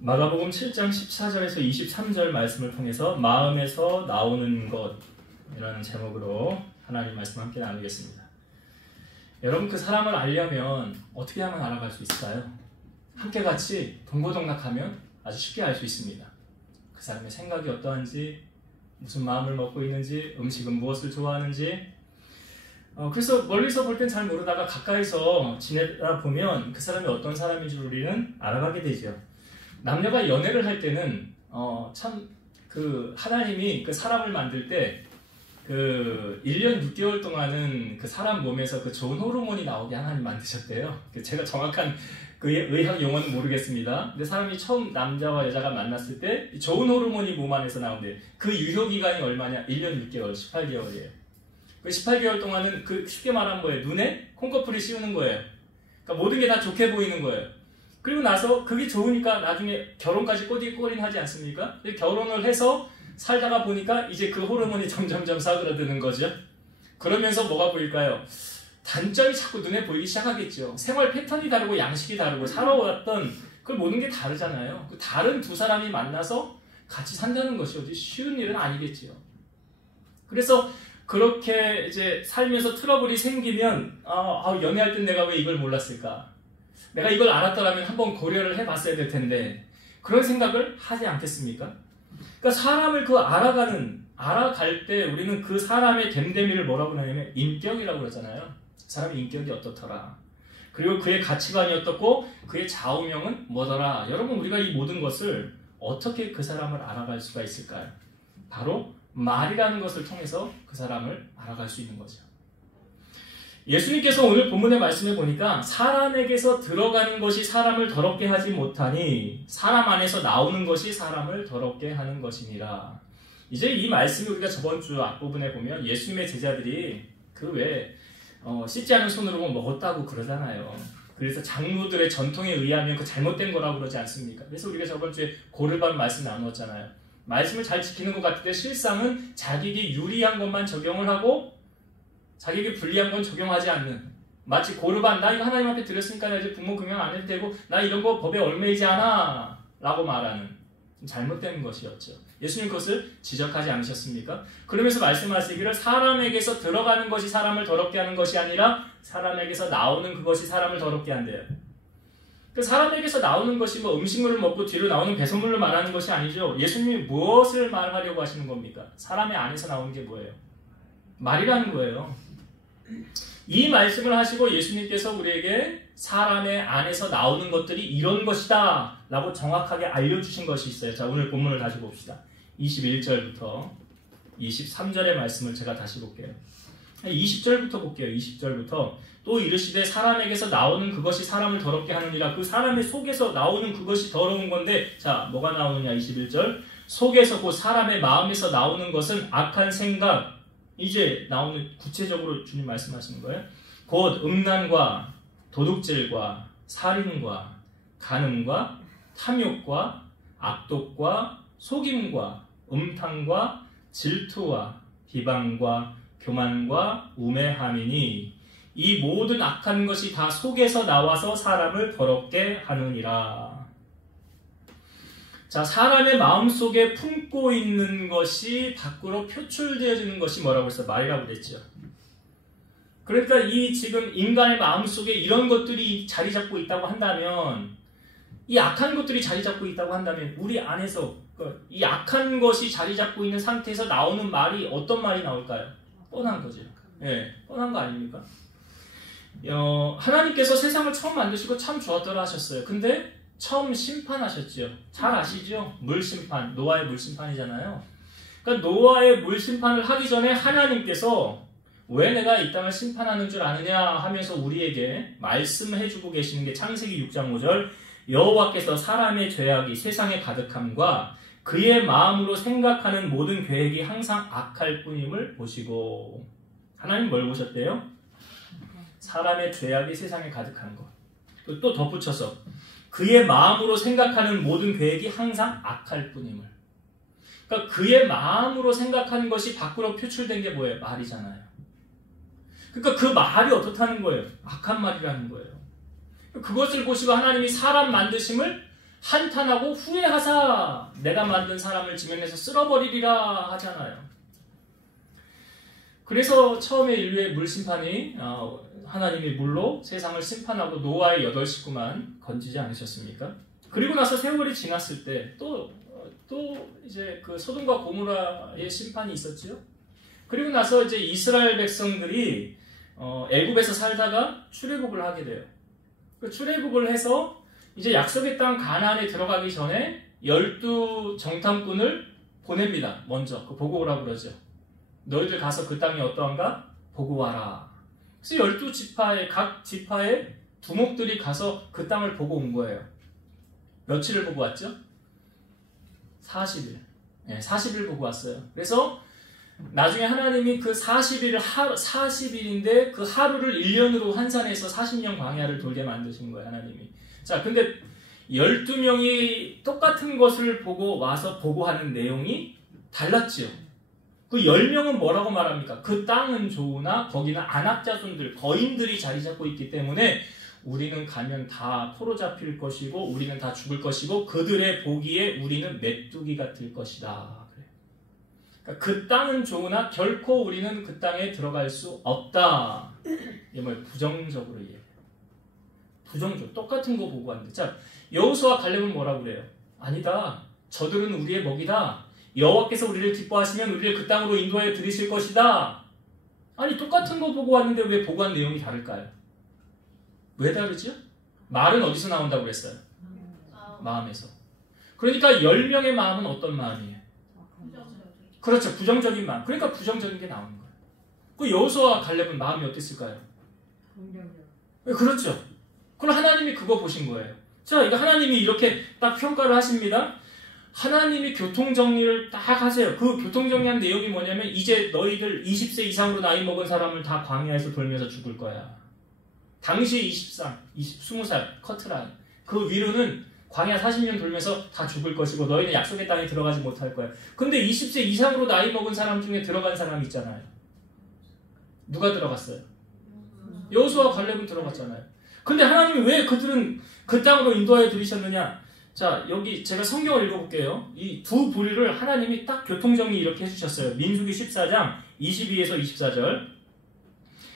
마가복음 7장 14절에서 23절 말씀을 통해서 마음에서 나오는 것이라는 제목으로 하나님 말씀 함께 나누겠습니다. 여러분, 그 사람을 알려면 어떻게 하면 알아갈 수 있을까요? 함께 같이 동고동락하면 아주 쉽게 알 수 있습니다. 그 사람의 생각이 어떠한지, 무슨 마음을 먹고 있는지, 음식은 무엇을 좋아하는지. 그래서 멀리서 볼 땐 잘 모르다가 가까이서 지내다 보면 그 사람이 어떤 사람인 줄 우리는 알아가게 되죠. 남녀가 연애를 할 때는 참 그 하나님이 그 사람을 만들 때 그 1년 6개월 동안은 그 사람 몸에서 그 좋은 호르몬이 나오게 하나님 만드셨대요. 제가 정확한 그 의학 용어는 모르겠습니다. 근데 사람이 처음 남자와 여자가 만났을 때 좋은 호르몬이 몸 안에서 나온대요. 그 유효기간이 얼마냐? 1년 6개월, 18개월이에요. 그 18개월 동안은 그 쉽게 말하면 뭐예요? 눈에 콩꺼풀이 씌우는 거예요. 그러니까 모든 게 다 좋게 보이는 거예요. 그리고 나서 그게 좋으니까 나중에 결혼까지 꼬리꼬리하지 않습니까? 결혼을 해서 살다가 보니까 이제 그 호르몬이 점점점 사그라드는 거죠. 그러면서 뭐가 보일까요? 단점이 자꾸 눈에 보이기 시작하겠죠. 생활 패턴이 다르고 양식이 다르고 살아왔던 그 모든 게 다르잖아요. 그 다른 두 사람이 만나서 같이 산다는 것이 어디 쉬운 일은 아니겠지요. 그래서 그렇게 이제 살면서 트러블이 생기면 연애할 땐 내가 왜 이걸 몰랐을까? 내가 이걸 알았더라면 한번 고려를 해봤어야 될 텐데, 그런 생각을 하지 않겠습니까? 그러니까 사람을 알아갈 때 우리는 그 사람의 됨됨이를 뭐라고 하냐면 인격이라고 그러잖아요. 사람의 인격이 어떻더라. 그리고 그의 가치관이 어떻고 그의 좌우명은 뭐더라. 여러분, 우리가 이 모든 것을 어떻게 그 사람을 알아갈 수가 있을까요? 바로 말이라는 것을 통해서 그 사람을 알아갈 수 있는 거죠. 예수님께서 오늘 본문의 말씀에 보니까 사람에게서 들어가는 것이 사람을 더럽게 하지 못하니 사람 안에서 나오는 것이 사람을 더럽게 하는 것이니라. 이제 이 말씀이 우리가 저번 주 앞부분에 보면 예수님의 제자들이 씻지 않은 손으로 먹었다고 그러잖아요. 그래서 장로들의 전통에 의하면 그 잘못된 거라고 그러지 않습니까? 그래서 우리가 저번 주에 고르반 말씀 나누었잖아요. 말씀을 잘 지키는 것 같은데 실상은 자기에게 유리한 것만 적용을 하고 자기에게 불리한 건 적용하지 않는, 마치 고르반, 나 이거 하나님 앞에 드렸으니까 나 이제 부모 금양 안 해도 되고 나 이런 거 법에 얽매이지 않아 라고 말하는 잘못된 것이었죠. 예수님 그것을 지적하지 않으셨습니까? 그러면서 말씀하시기를 사람에게서 들어가는 것이 사람을 더럽게 하는 것이 아니라 사람에게서 나오는 그것이 사람을 더럽게 한대요. 그 사람에게서 나오는 것이 음식물을 먹고 뒤로 나오는 배설물로 말하는 것이 아니죠. 예수님이 무엇을 말하려고 하시는 겁니까? 사람의 안에서 나오는 게 뭐예요? 말이라는 거예요. 이 말씀을 하시고 예수님께서 우리에게 사람의 안에서 나오는 것들이 이런 것이다 라고 정확하게 알려주신 것이 있어요. 자, 오늘 본문을 다시 봅시다. 21절부터 23절의 말씀을 제가 다시 볼게요. 20절부터 볼게요. 20절부터 또 이르시되 사람에게서 나오는 그것이 사람을 더럽게 하느니라. 그 사람의 속에서 나오는 그것이 더러운 건데, 자, 뭐가 나오느냐. 21절 속에서 곧 사람의 마음에서 나오는 것은 악한 생각, 이제 나오는 구체적으로 주님 말씀하시는 거예요. 곧 음란과 도둑질과 살인과 간음과 탐욕과 악독과 속임과 음탕과 질투와 비방과 교만과 우매함이니 이 모든 악한 것이 다 속에서 나와서 사람을 더럽게 하느니라. 자, 사람의 마음속에 품고 있는 것이 밖으로 표출되어지는 것이 뭐라고 했어요? 말이라고 그랬죠. 그러니까 이 지금 인간의 마음속에 이런 것들이 자리 잡고 있다고 한다면, 이 악한 것들이 자리 잡고 있다고 한다면 우리 안에서 이 악한 것이 자리 잡고 있는 상태에서 나오는 말이 어떤 말이 나올까요? 뻔한 거죠. 예, 뻔한 거 아닙니까? 하나님께서 세상을 처음 만드시고 참 좋았더라 하셨어요. 근데 처음 심판하셨죠. 잘 아시죠? 물심판, 노아의 물심판이잖아요. 그러니까 노아의 물심판을 하기 전에 하나님께서 왜 내가 이 땅을 심판하는 줄 아느냐 하면서 우리에게 말씀해주고 계시는 게 창세기 6장 5절 여호와께서 사람의 죄악이 세상에 가득함과 그의 마음으로 생각하는 모든 계획이 항상 악할 뿐임을 보시고. 하나님 뭘 보셨대요? 사람의 죄악이 세상에 가득한 것. 또 덧붙여서 그의 마음으로 생각하는 모든 계획이 항상 악할 뿐임을. 그러니까 그의 마음으로 생각하는 것이 밖으로 표출된 게 뭐예요? 말이잖아요. 그러니까 그 말이 어떻다는 거예요? 악한 말이라는 거예요. 그것을 보시고 하나님이 사람 만드심을 한탄하고 후회하사 내가 만든 사람을 지면에서 쓸어버리리라 하잖아요. 그래서 처음에 인류의 물심판이 하나님이 물로 세상을 심판하고 노아의 8식구만 건지지 않으셨습니까? 그리고 나서 세월이 지났을 때 또 이제 그 소돔과 고모라의 심판이 있었죠. 그리고 나서 이제 이스라엘 백성들이 애굽에서 살다가 출애굽을 하게 돼요. 그 출애굽을 해서 이제 약속의 땅 가나안에 들어가기 전에 12정탐꾼을 보냅니다. 먼저 그 보고 오라고 그러죠. 너희들 가서 그 땅이 어떠한가? 보고 와라. 그래서 12지파의 각 지파의 두목들이 가서 그 땅을 보고 온 거예요. 며칠을 보고 왔죠? 40일. 네, 40일 보고 왔어요. 그래서 나중에 하나님이 그 40일인데 그 하루를 1년으로 환산해서 40년 광야를 돌게 만드신 거예요, 하나님이. 자, 근데 12명이 똑같은 것을 보고 와서 보고하는 내용이 달랐지요. 그 10명은 뭐라고 말합니까? 그 땅은 좋으나 거기는 안악자손들, 거인들이 자리 잡고 있기 때문에 우리는 가면 다 포로 잡힐 것이고 우리는 다 죽을 것이고 그들의 보기에 우리는 메뚜기 같을 것이다. 그러니까 그 땅은 좋으나 결코 우리는 그 땅에 들어갈 수 없다. 이게 뭐예요? 부정적으로 얘기해요. 부정적. 똑같은 거 보고 왔는데. 자, 여호수아 갈렙은 뭐라고 그래요? 아니다. 저들은 우리의 먹이다. 여호와께서 우리를 기뻐하시면 우리를 그 땅으로 인도하여 들이실 것이다. 아니 똑같은 거 보고 왔는데 왜 보고한 내용이 다를까요? 왜 다르죠? 말은 어디서 나온다고 그랬어요? 마음에서. 그러니까 10명의 마음은 어떤 마음이에요? 그렇죠. 부정적인 마음. 그러니까 부정적인 게 나오는 거예요. 그 여호수아와 갈렙은 마음이 어땠을까요? 그렇죠. 그럼 하나님이 그거 보신 거예요. 자, 이거 하나님이 이렇게 딱 평가를 하십니다. 하나님이 교통정리를 딱 하세요. 그 교통정리한 내용이 뭐냐면 이제 너희들 20세 이상으로 나이 먹은 사람을 다 광야에서 돌면서 죽을 거야. 당시 20살 커트라인. 그 위로는 광야 40년 돌면서 다 죽을 것이고 너희는 약속의 땅에 들어가지 못할 거야. 근데 20세 이상으로 나이 먹은 사람 중에 들어간 사람이 있잖아요. 누가 들어갔어요? 여호수아와 갈렙은 들어갔잖아요. 근데 하나님이 왜 그들은 그 땅으로 인도하여 들이셨느냐? 자, 여기 제가 성경을 읽어볼게요. 이 두 부류를 하나님이 딱 교통정리 이렇게 해주셨어요. 민수기 14장 22에서 24절.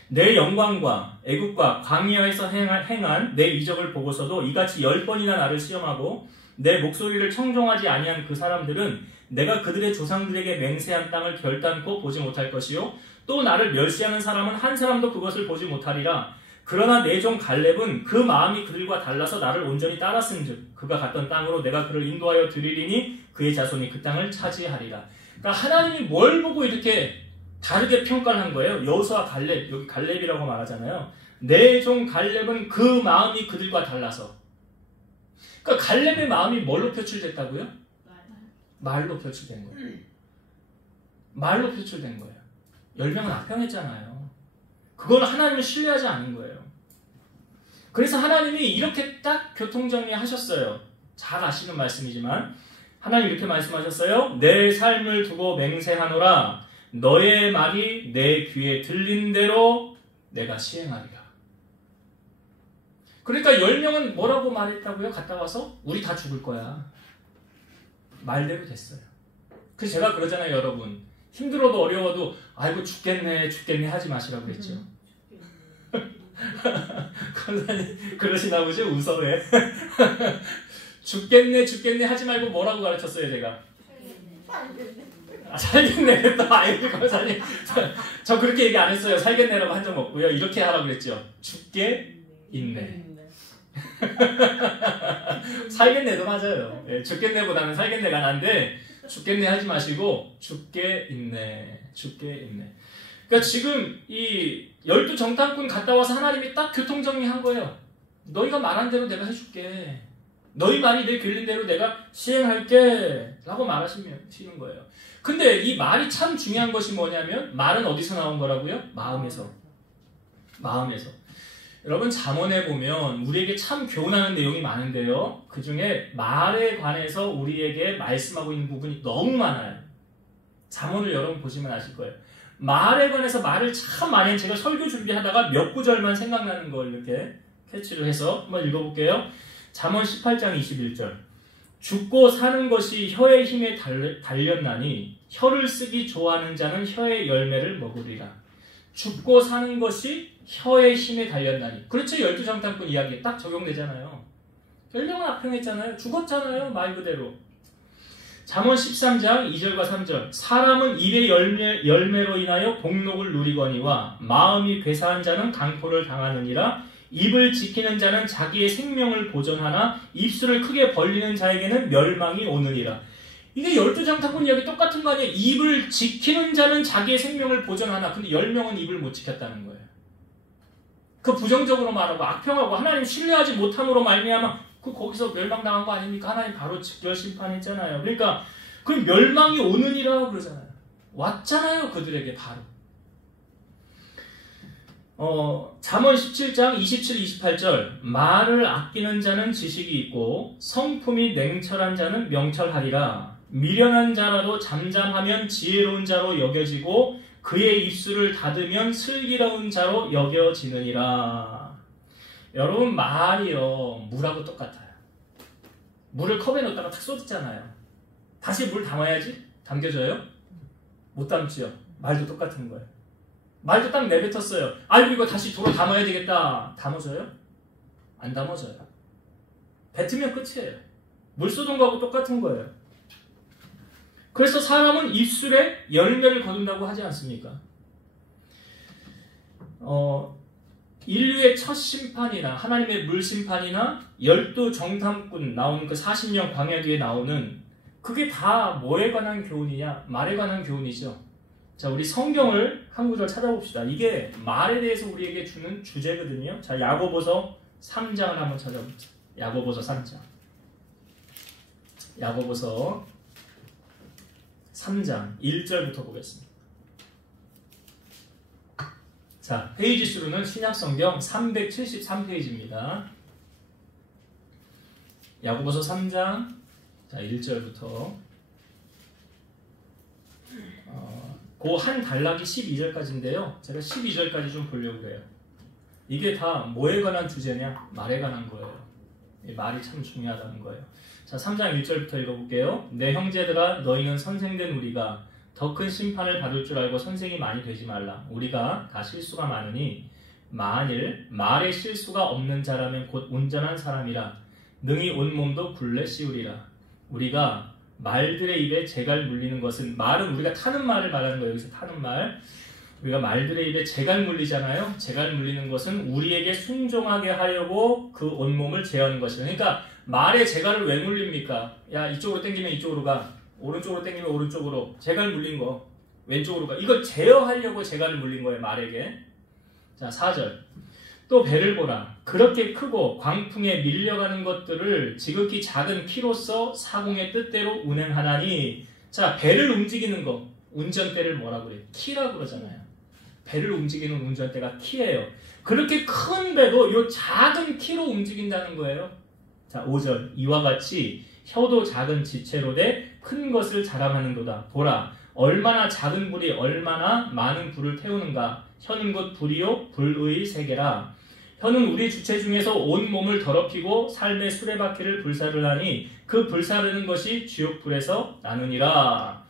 내 영광과 애국과 광야에서 행한 내 이적을 보고서도 이같이 10번이나 나를 시험하고 내 목소리를 청종하지 아니한 그 사람들은 내가 그들의 조상들에게 맹세한 땅을 결단코 보지 못할 것이요 또 나를 멸시하는 사람은 한 사람도 그것을 보지 못하리라. 그러나 내 종 갈렙은 그 마음이 그들과 달라서 나를 온전히 따랐은즉 그가 갔던 땅으로 내가 그를 인도하여 드리리니 그의 자손이 그 땅을 차지하리라. 그러니까 하나님이 뭘 보고 이렇게 다르게 평가를 한 거예요. 여호수아 갈렙, 여기 갈렙이라고 말하잖아요. 내 종 갈렙은 그 마음이 그들과 달라서. 그러니까 갈렙의 마음이 뭘로 표출됐다고요? 말로 표출된 거예요. 말로 표출된 거예요. 10명은 악평했잖아요. 그걸 하나님을 신뢰하지 않은 거예요. 그래서 하나님이 이렇게 딱 교통정리 하셨어요. 잘 아시는 말씀이지만 하나님 이렇게 말씀하셨어요. 내 삶을 두고 맹세하노라. 너의 말이 내 귀에 들린 대로 내가 시행하리라. 그러니까 10명은 뭐라고 말했다고요? 갔다 와서 우리 다 죽을 거야. 말대로 됐어요. 그래서 제가 그러잖아요, 여러분. 힘들어도 어려워도 아이고 죽겠네 하지 마시라고 그랬죠. 권사님 그러시나 보죠? 웃어 왜? 죽겠네 하지 말고 뭐라고 가르쳤어요 제가? 살겠네. 또 아이고 권사님 저 그렇게 얘기 안 했어요. 살겠네라고 한 적 없고요. 이렇게 하라고 그랬죠. 죽게 있네. 살겠네도 맞아요. 예, 죽겠네보다는 살겠네가 난데 죽겠네 하지 마시고 죽게 있네. 그러니까 지금 이 12정탐꾼 갔다 와서 하나님이 딱 교통정리한 거예요. 너희가 말한 대로 내가 해줄게. 너희 말이 내 길린 대로 내가 시행할게 라고 말하시는 거예요. 근데 이 말이 참 중요한 것이 뭐냐면 말은 어디서 나온 거라고요? 마음에서. 여러분 잠언에 보면 우리에게 참 교훈하는 내용이 많은데요. 그 중에 말에 관해서 우리에게 말씀하고 있는 부분이 너무 많아요. 잠언을 여러분 보시면 아실 거예요. 말에 관해서 말을 참 많이 제가 설교 준비하다가 몇 구절만 생각나는 걸 이렇게 캐치를 해서 한번 읽어볼게요. 잠언 18장 21절. 죽고 사는 것이 혀의 힘에 달렸나니 혀를 쓰기 좋아하는 자는 혀의 열매를 먹으리라. 죽고 사는 것이 혀의 힘에 달렸나니. 그렇죠. 12장단꾼 이야기에 딱 적용되잖아요. 멸령은 악평했잖아요. 죽었잖아요. 말 그대로. 잠언 13장 2절과 3절. 사람은 입의 열매로 인하여 복록을 누리거니와 마음이 괴사한 자는 강포를 당하느니라. 입을 지키는 자는 자기의 생명을 보존하나 입술을 크게 벌리는 자에게는 멸망이 오느니라. 이게 12장단꾼 이야기 똑같은 거 아니에요? 입을 지키는 자는 자기의 생명을 보존하나. 근데 10명은 입을 못 지켰다는 거예요. 그 부정적으로 말하고 악평하고 하나님 신뢰하지 못함으로 말미암아 거기서 멸망당한 거 아닙니까? 하나님 바로 직결 심판했잖아요. 그러니까 그 멸망이 오느니라 그러잖아요. 왔잖아요. 그들에게 바로. 잠언 17장 27, 28절. 말을 아끼는 자는 지식이 있고 성품이 냉철한 자는 명철하리라. 미련한 자라도 잠잠하면 지혜로운 자로 여겨지고 그의 입술을 닫으면 슬기로운 자로 여겨지느니라. 여러분, 말이요 물하고 똑같아요. 물을 컵에 넣었다가 탁 쏟았잖아요. 다시 물 담아야지? 담겨져요? 못 담지요. 말도 똑같은 거예요. 말도 딱 내뱉었어요. 아이고 이거 다시 도로 담아야 되겠다. 담아져요? 안 담아져요. 뱉으면 끝이에요. 물 쏟은 거하고 똑같은 거예요. 그래서 사람은 입술에 열매를 거둔다고 하지 않습니까? 인류의 첫 심판이나 하나님의 물심판이나 12정탐꾼 나오는 그 40년 광야 뒤에 나오는 그게 다 뭐에 관한 교훈이냐? 말에 관한 교훈이죠. 자, 우리 성경을 한 구절 찾아봅시다. 이게 말에 대해서 우리에게 주는 주제거든요. 자, 야고보서 3장을 한번 찾아보자. 야고보서 3장. 야고보서 3장 1절부터 보겠습니다. 자, 페이지 수로는 신약성경 373페이지입니다. 야고보서 3장 자 1절부터 그 한 단락이 12절까지인데요. 제가 12절까지 좀 보려고 해요. 이게 다 뭐에 관한 주제냐? 말에 관한 거예요. 말이 참 중요하다는 거예요. 자, 3장 1절부터 읽어볼게요. 내 형제들아 너희는 선생된 우리가 더 큰 심판을 받을 줄 알고 선생이 많이 되지 말라. 우리가 다 실수가 많으니 만일 말에 실수가 없는 자라면 곧 온전한 사람이라 능히 온몸도 굴레 씌우리라. 우리가 말들의 입에 재갈 물리는 것은 말은 우리가 타는 말을 말하는 거예요. 여기서 타는 말. 우리가 말들의 입에 재갈 물리잖아요. 재갈 물리는 것은 우리에게 순종하게 하려고 그 온몸을 제어하는 것이에요. 그러니까 말에 재갈을 왜 물립니까? 야 이쪽으로 당기면 이쪽으로 가. 오른쪽으로 당기면 오른쪽으로. 재갈 물린 거. 왼쪽으로 가. 이걸 제어하려고 재갈을 물린 거예요. 말에게. 자 4절. 또 배를 보라. 그렇게 크고 광풍에 밀려가는 것들을 지극히 작은 키로서 사공의 뜻대로 운행하나니. 자 배를 움직이는 거. 운전대를 뭐라고 그래요? 키라고 그러잖아요. 배를 움직이는 운전대가 키예요. 그렇게 큰 배도 이 작은 키로 움직인다는 거예요. 자 5절. 이와 같이 혀도 작은 지체로 돼 큰 것을 자랑하는도다. 보라. 얼마나 작은 불이 얼마나 많은 불을 태우는가. 혀는 곧 불이요 불의 세계라. 혀는 우리 주체 중에서 온 몸을 더럽히고 삶의 수레바퀴를 불사를 하니 그 불사르는 것이 지옥불에서 나느니라.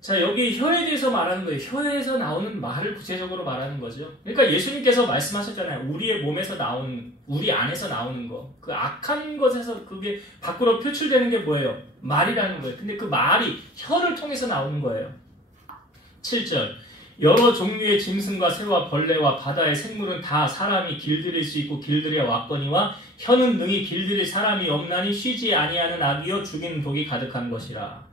자 여기 혀에 대해서 말하는 거예요. 혀에서 나오는 말을 구체적으로 말하는 거죠. 그러니까 예수님께서 말씀하셨잖아요. 우리의 몸에서 나오는, 우리 안에서 나오는 거. 그 악한 것에서 그게 밖으로 표출되는 게 뭐예요? 말이라는 거예요. 근데 그 말이 혀를 통해서 나오는 거예요. 7절. 여러 종류의 짐승과 새와 벌레와 바다의 생물은 다 사람이 길들일 수 있고 길들여 왔거니와 혀는 능히 길들일 사람이 없나니 쉬지 아니하는 악이요 죽이는 독이 가득한 것이라.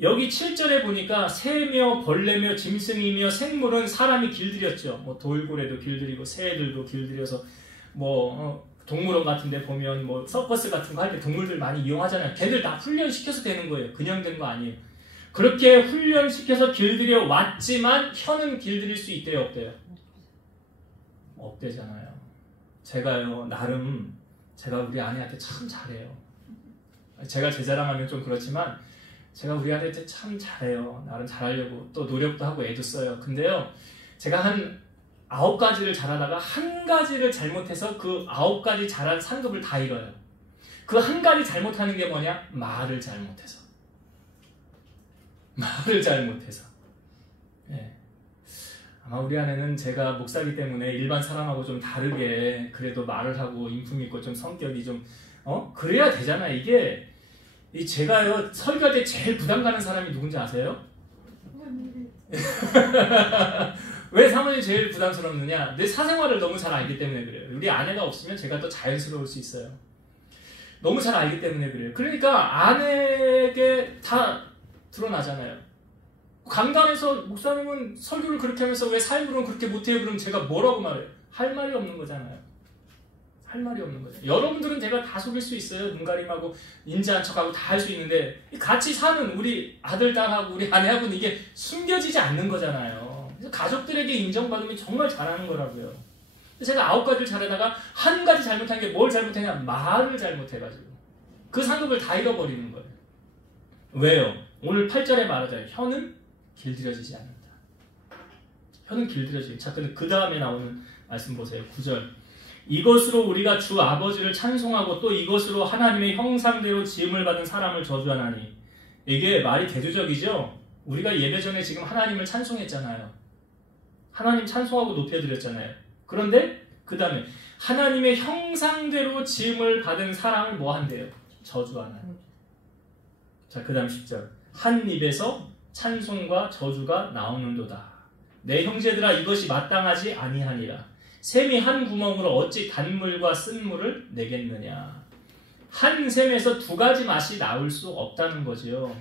여기 7절에 보니까 새며 벌레며 짐승이며 생물은 사람이 길들였죠. 뭐 돌고래도 길들이고 새들도 길들여서 동물원 같은 데 보면 뭐 서커스 같은 거 할 때 동물들 많이 이용하잖아요. 걔들 다 훈련시켜서 되는 거예요. 그냥 된 거 아니에요. 그렇게 훈련시켜서 길들여 왔지만 혀는 길들일 수 있대요, 없대요? 없대잖아요. 제가요, 나름 제가 우리 아내한테 참 잘해요. 제가 제 자랑하면 좀 그렇지만 제가 우리 아내한테 참 잘해요. 나름 잘하려고 또 노력도 하고 애도 써요. 근데요, 제가 한 9가지를 잘하다가 한 가지를 잘못해서 그 9가지 잘한 상급을 다 잃어요. 그 한 가지 잘못하는 게 뭐냐? 말을 잘못해서. 말을 잘못해서. 예. 아마 우리 아내는 제가 목사기 때문에 일반 사람하고 좀 다르게 그래도 말을 하고 인품 있고 좀 성격이 좀 그래야 되잖아요. 이게 제가요 설교할 때 제일 부담 가는 사람이 누군지 아세요? 왜 사모님이 제일 부담스럽느냐? 내 사생활을 너무 잘 알기 때문에 그래요. 우리 아내가 없으면 제가 더 자연스러울 수 있어요. 너무 잘 알기 때문에 그래요. 그러니까 아내에게 다 드러나잖아요. 강단에서 목사님은 설교를 그렇게 하면서 왜 삶으로는 그렇게 못해요? 그럼 제가 뭐라고 말해요? 할 말이 없는 거잖아요. 할 말이 없는 거죠. 여러분들은 제가 다 속일 수 있어요. 눈가림하고 인자한 척하고 다 할 수 있는데 같이 사는 우리 아들, 딸하고 우리 아내하고는 이게 숨겨지지 않는 거잖아요. 그래서 가족들에게 인정받으면 정말 잘하는 거라고요. 제가 9가지를 잘하다가 한 가지 잘못한 게 뭘 잘못했냐? 말을 잘못해가지고 그 상급을 다 잃어버리는 거예요. 왜요? 오늘 8절에 말하자요. 혀는 길들여지지 않는다. 혀는 길들여지지. 자, 근데 그 다음에 나오는 말씀 보세요. 9절. 이것으로 우리가 주 아버지를 찬송하고 또 이것으로 하나님의 형상대로 지음을 받은 사람을 저주하나니. 이게 말이 대조적이죠? 우리가 예배 전에 지금 하나님을 찬송했잖아요. 하나님 찬송하고 높여드렸잖아요. 그런데 그 다음에 하나님의 형상대로 지음을 받은 사람을 뭐 한대요? 저주하나니. 자, 그 다음 10절. 한 입에서 찬송과 저주가 나오는도다. 내 형제들아 이것이 마땅하지 아니하니라. 샘이 한 구멍으로 어찌 단물과 쓴물을 내겠느냐. 한 샘에서 두 가지 맛이 나올 수 없다는 거지요.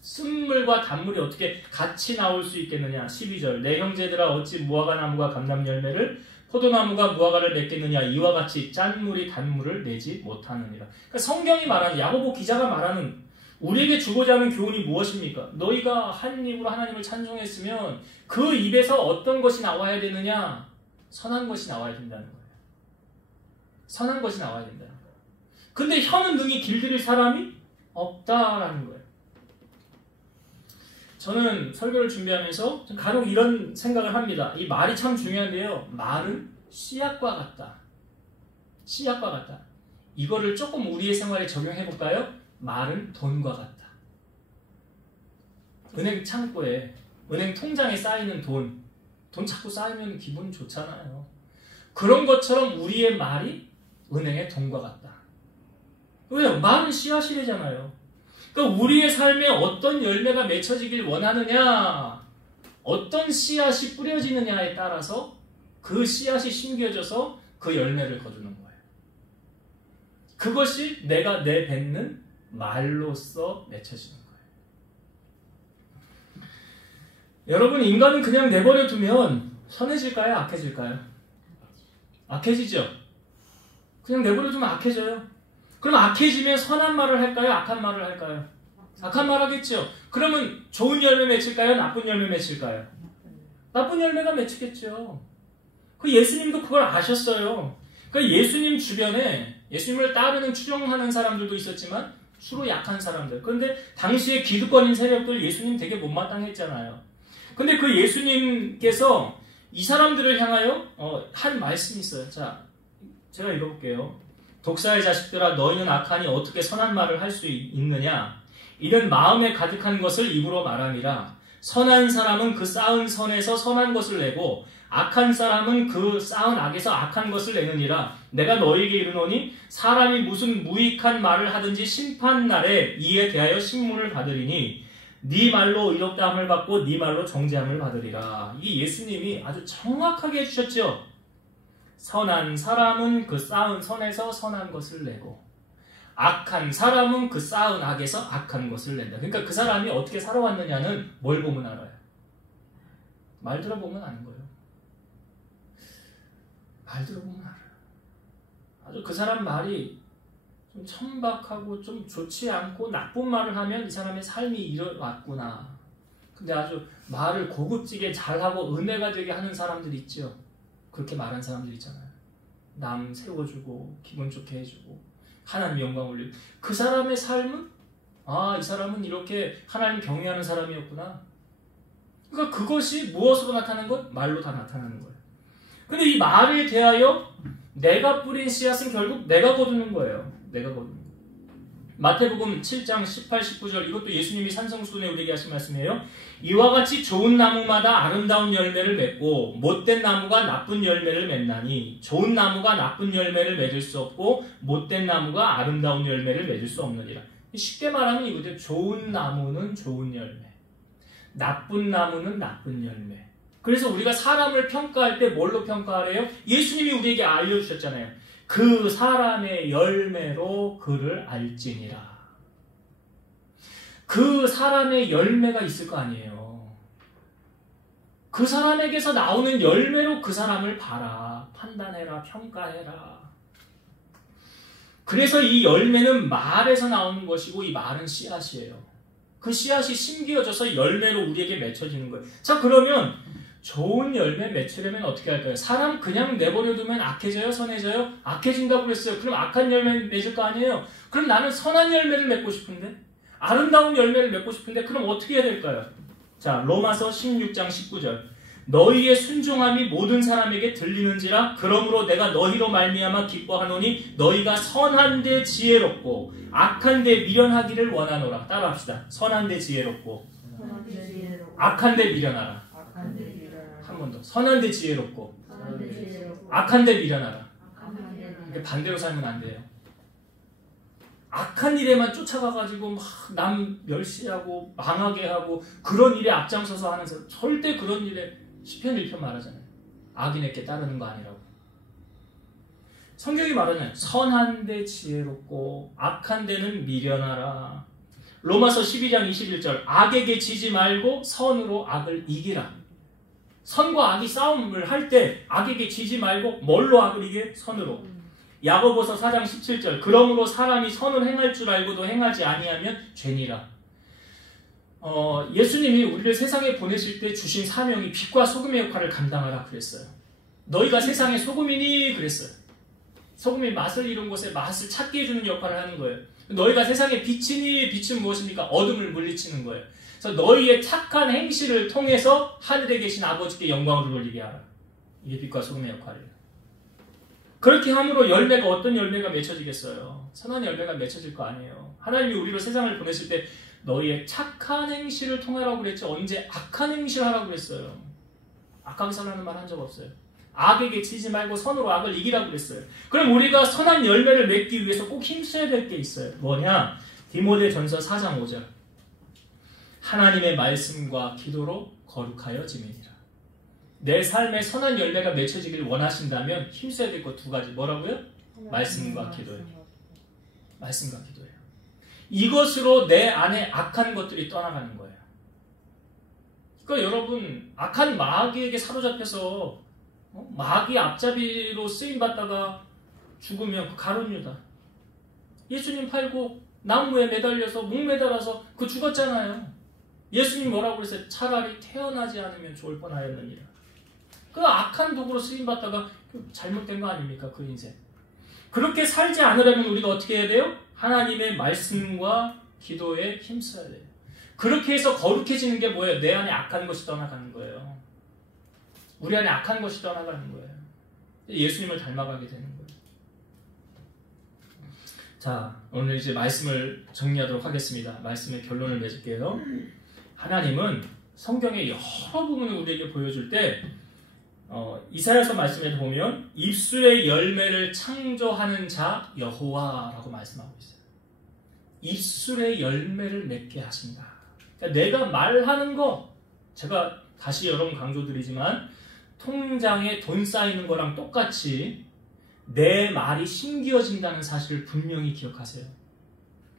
쓴물과 단물이 어떻게 같이 나올 수 있겠느냐. 12절. 내 형제들아 어찌 무화과 나무가 감람 열매를 포도나무가 무화과를 맺겠느냐. 이와 같이 짠물이 단물을 내지 못하느니라. 그러니까 성경이 말하는, 야고보 기자가 말하는 우리에게 주고자 하는 교훈이 무엇입니까? 너희가 한 입으로 하나님을 찬송했으면 그 입에서 어떤 것이 나와야 되느냐? 선한 것이 나와야 된다는 거예요. 선한 것이 나와야 된다는 거예요. 근데 혀는 능히 길들일 사람이 없다라는 거예요. 저는 설교를 준비하면서 간혹 이런 생각을 합니다. 이 말이 참 중요한데요. 말은 씨앗과 같다. 씨앗과 같다. 이거를 조금 우리의 생활에 적용해 볼까요? 말은 돈과 같다. 은행 창고에, 은행 통장에 쌓이는 돈 자꾸 쌓이면 기분 좋잖아요. 그런 것처럼 우리의 말이 은행의 돈과 같다. 왜요? 말은 씨앗이래잖아요. 그러니까 우리의 삶에 어떤 열매가 맺혀지길 원하느냐, 어떤 씨앗이 뿌려지느냐에 따라서 그 씨앗이 심겨져서 그 열매를 거두는 거예요. 그것이 내가 내뱉는 말로써 맺혀지는 거예요. 여러분, 인간은 그냥 내버려 두면 선해질까요? 악해질까요? 악해지죠? 그냥 내버려 두면 악해져요. 그럼 악해지면 선한 말을 할까요? 악한 말을 할까요? 악한 말 하겠죠? 그러면 좋은 열매 맺힐까요? 나쁜 열매 맺힐까요? 나쁜 열매가 맺히겠죠. 그 예수님도 그걸 아셨어요. 그 예수님 주변에 예수님을 따르는 추종하는 사람들도 있었지만 주로 약한 사람들. 그런데 당시에 기득권인 세력들 예수님 되게 못마땅했잖아요. 근데 그 예수님께서 이 사람들을 향하여 한 말씀이 있어요. 자, 제가 읽어볼게요. 독사의 자식들아, 너희는 악하니 어떻게 선한 말을 할 수 있느냐? 이는 마음에 가득한 것을 입으로 말함이라. 선한 사람은 그 쌓은 선에서 선한 것을 내고 악한 사람은 그 쌓은 악에서 악한 것을 내느니라. 내가 너희에게 이르노니 사람이 무슨 무익한 말을 하든지 심판날에 이에 대하여 신문을 받으리니 네 말로 의롭다함을 받고 네 말로 정죄함을 받으리라. 이 예수님이 아주 정확하게 해주셨죠. 선한 사람은 그 쌓은 선에서 선한 것을 내고 악한 사람은 그 쌓은 악에서 악한 것을 낸다. 그러니까 그 사람이 어떻게 살아왔느냐는 뭘 보면 알아요? 말 들어보면 아는 거예요. 말 들어보면 알아요. 아주 그 사람 말이 좀 천박하고 좀 좋지 않고 나쁜 말을 하면 이 사람의 삶이 이뤄왔구나. 근데 아주 말을 고급지게 잘하고 은혜가 되게 하는 사람들 있죠. 그렇게 말하는 사람들 있잖아요. 남 세워주고 기분 좋게 해주고 하나님 영광 올리고 그 사람의 삶은 이 사람은 이렇게 하나님 경외하는 사람이었구나. 그러니까 그것이 무엇으로 나타나는 것? 말로 다 나타나는 거예요. 근데 이 말에 대하여 내가 뿌린 씨앗은 결국 내가 거두는 거예요. 내가 거두는 거예요. 마태복음 7장 18, 19절 이것도 예수님이 산성수훈에 우리에게 하신 말씀이에요. 이와 같이 좋은 나무마다 아름다운 열매를 맺고 못된 나무가 나쁜 열매를 맺나니 좋은 나무가 나쁜 열매를 맺을 수 없고 못된 나무가 아름다운 열매를 맺을 수 없느니라. 쉽게 말하면 이거죠. 좋은 나무는 좋은 열매, 나쁜 나무는 나쁜 열매. 그래서 우리가 사람을 평가할 때 뭘로 평가하래요? 예수님이 우리에게 알려주셨잖아요. 그 사람의 열매로 그를 알지니라. 그 사람의 열매가 있을 거 아니에요. 그 사람에게서 나오는 열매로 그 사람을 봐라, 판단해라, 평가해라. 그래서 이 열매는 말에서 나오는 것이고 이 말은 씨앗이에요. 그 씨앗이 심기어져서 열매로 우리에게 맺혀지는 거예요. 자, 그러면 좋은 열매 맺으려면 어떻게 할까요? 사람 그냥 내버려두면 악해져요? 선해져요? 악해진다고 그랬어요. 그럼 악한 열매 맺을 거 아니에요? 그럼 나는 선한 열매를 맺고 싶은데? 아름다운 열매를 맺고 싶은데? 그럼 어떻게 해야 될까요? 자, 로마서 16장 19절. 너희의 순종함이 모든 사람에게 들리는지라 그러므로 내가 너희로 말미암아 기뻐하노니 너희가 선한데 지혜롭고 악한데 미련하기를 원하노라. 따라합시다. 선한데 지혜롭고 악한데 미련하라. 한 번 더. 선한데 지혜롭고 악한데 미련하라. 반대로 살면 안 돼요. 악한 일에만 쫓아가가지고 막 남 멸시하고 망하게 하고 그런 일에 앞장서서 하는 사람, 절대 그런 일에 시편 1편 말하잖아요. 악인에게 따르는 거 아니라고. 성경이 말하잖아요. 선한데 지혜롭고 악한 데는 미련하라. 로마서 12장 21절. 악에게 지지 말고 선으로 악을 이기라. 선과 악이 싸움을 할 때 악에게 지지 말고 뭘로 악을 이게? 선으로. 야고보서 4장 17절. 그러므로 사람이 선을 행할 줄 알고도 행하지 아니하면 죄니라. 예수님이 우리를 세상에 보내실 때 주신 사명이 빛과 소금의 역할을 감당하라 그랬어요. 너희가 세상의 소금이니 그랬어요. 소금이 맛을 이룬 곳에 맛을 찾게 해주는 역할을 하는 거예요. 너희가 세상의 빛이니 빛은 무엇입니까? 어둠을 물리치는 거예요. 그래서 너희의 착한 행실을 통해서 하늘에 계신 아버지께 영광을 돌리게 하라. 이게 빛과 소금의 역할이에요. 그렇게 함으로 열매가 어떤 열매가 맺혀지겠어요? 선한 열매가 맺혀질 거 아니에요. 하나님이 우리로 세상을 보내실 때 너희의 착한 행실을 통하라고 그랬죠. 언제 악한 행실을 하라고 그랬어요. 악하게 살라는 말 한 적 없어요. 악에게 지지 말고 선으로 악을 이기라고 그랬어요. 그럼 우리가 선한 열매를 맺기 위해서 꼭 힘써야 될 게 있어요. 뭐냐? 디모데전서 4장 5절. 하나님의 말씀과 기도로 거룩하여 지내니라. 내 삶에 선한 열매가 맺혀지길 원하신다면 힘써야 될 것 두 가지. 뭐라고요? 말씀과 기도예요. 말씀과 기도예요. 이것으로 내 안에 악한 것들이 떠나가는 거예요. 그러니까 여러분, 악한 마귀에게 사로잡혀서 마귀 앞잡이로 쓰임받다가 죽으면 그 가룟 유다. 예수님 팔고 나무에 매달려서 목매달아서 그 죽었잖아요. 예수님 뭐라고 그랬어요? 차라리 태어나지 않으면 좋을 뻔하였느니라. 그 악한 도구로 쓰임받다가 잘못된 거 아닙니까? 그 인생. 그렇게 살지 않으려면 우리가 어떻게 해야 돼요? 하나님의 말씀과 기도에 힘써야 돼요. 그렇게 해서 거룩해지는 게 뭐예요? 내 안에 악한 것이 떠나가는 거예요. 우리 안에 악한 것이 떠나가는 거예요. 예수님을 닮아가게 되는 거예요. 자, 오늘 이제 말씀을 정리하도록 하겠습니다. 말씀의 결론을 맺을게요. 하나님은 성경의 여러 부분을 우리에게 보여줄 때 이사야서 말씀에 보면 입술의 열매를 창조하는 자 여호와라고 말씀하고 있어요. 입술의 열매를 맺게 하신다. 그러니까 내가 말하는 거, 제가 다시 여러 번 강조드리지만 통장에 돈 쌓이는 거랑 똑같이 내 말이 심기어진다는 사실을 분명히 기억하세요.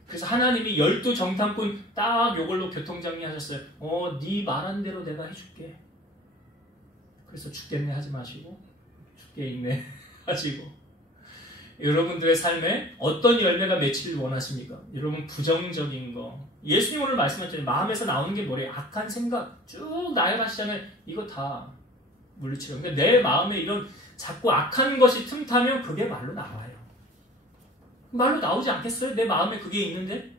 그래서 하나님이 12정탐꾼 딱 요걸로 교통정리하셨어요. 네 말한 대로 내가 해줄게. 그래서 죽겠네 하지 마시고 죽게 있네 하시고. 여러분들의 삶에 어떤 열매가 맺히길 원하십니까? 여러분 부정적인 거, 예수님 오늘 말씀하셨잖아요. 마음에서 나오는 게 뭐래요? 악한 생각 쭉 나열하시잖아요. 이거 다 물리치고. 그러니까 내 마음에 이런 자꾸 악한 것이 틈타면 그게 말로 나와요. 말로 나오지 않겠어요? 내 마음에 그게 있는데?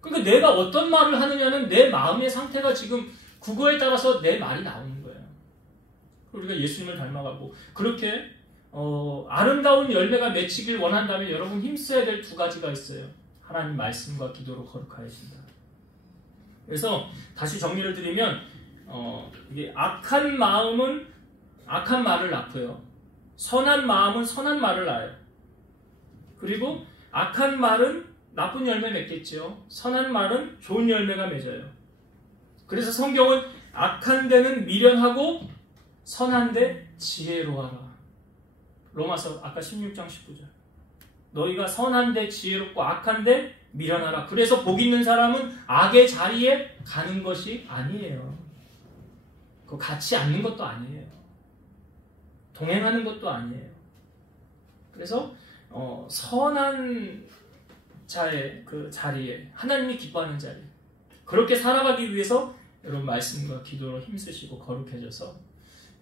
그러니까 내가 어떤 말을 하느냐는 내 마음의 상태가 지금 그거에 따라서 내 말이 나오는 거예요. 우리가 예수님을 닮아가고 그렇게 아름다운 열매가 맺히길 원한다면 여러분 힘써야 될 두 가지가 있어요. 하나님 말씀과 기도로 거룩하여진다. 그래서 다시 정리를 드리면 이게 악한 마음은 악한 말을 낳고요. 선한 마음은 선한 말을 낳아요. 그리고 악한 말은 나쁜 열매 맺겠죠. 선한 말은 좋은 열매가 맺어요. 그래서 성경은 악한 데는 미련하고 선한 데 지혜로워하라. 로마서 아까 16장 19절. 너희가 선한 데 지혜롭고 악한 데 미련하라. 그래서 복 있는 사람은 악의 자리에 가는 것이 아니에요. 그 같이 앉는 것도 아니에요. 동행하는 것도 아니에요. 그래서 선한 자의 그 자리에, 하나님이 기뻐하는 자리에 그렇게 살아가기 위해서 여러분 말씀과 기도로 힘쓰시고 거룩해져서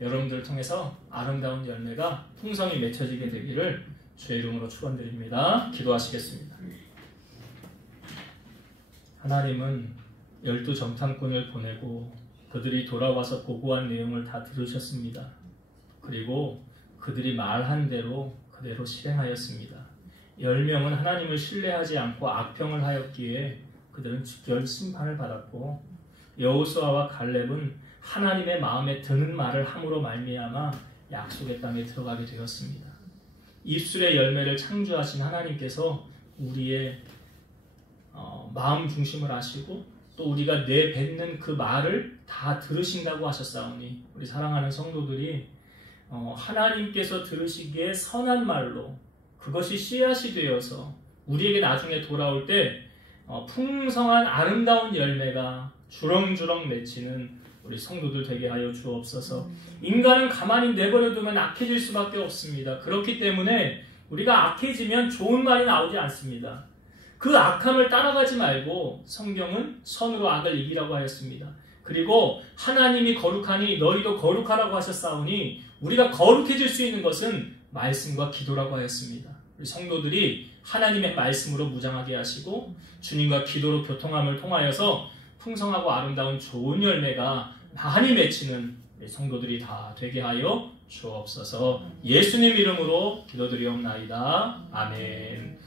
여러분들을 통해서 아름다운 열매가 풍성히 맺혀지게 되기를 주의 이름으로 축원드립니다. 기도하시겠습니다. 하나님은 12 정탐꾼을 보내고 그들이 돌아와서 보고한 내용을 다 들으셨습니다. 그리고 그들이 말한 대로 그대로 실행하였습니다. 10명은 하나님을 신뢰하지 않고 악평을 하였기에 그들은 즉결 심판을 받았고, 여호수아와 갈렙은 하나님의 마음에 드는 말을 함으로 말미암아 약속의 땅에 들어가게 되었습니다. 입술의 열매를 창조하신 하나님께서 우리의 마음 중심을 아시고 또 우리가 내뱉는 그 말을 다 들으신다고 하셨사오니 우리 사랑하는 성도들이 하나님께서 들으시기에 선한 말로 그것이 씨앗이 되어서 우리에게 나중에 돌아올 때 풍성한 아름다운 열매가 주렁주렁 맺히는 우리 성도들 되게 하여 주옵소서. 인간은 가만히 내버려두면 악해질 수밖에 없습니다. 그렇기 때문에 우리가 악해지면 좋은 말이 나오지 않습니다. 그 악함을 따라가지 말고 성경은 선으로 악을 이기라고 하였습니다. 그리고 하나님이 거룩하니 너희도 거룩하라고 하셨사오니 우리가 거룩해질 수 있는 것은 말씀과 기도라고 하였습니다. 우리 성도들이 하나님의 말씀으로 무장하게 하시고 주님과 기도로 교통함을 통하여서 풍성하고 아름다운 좋은 열매가 많이 맺히는 성도들이 다 되게 하여 주옵소서. 예수님 이름으로 기도드리옵나이다. 아멘.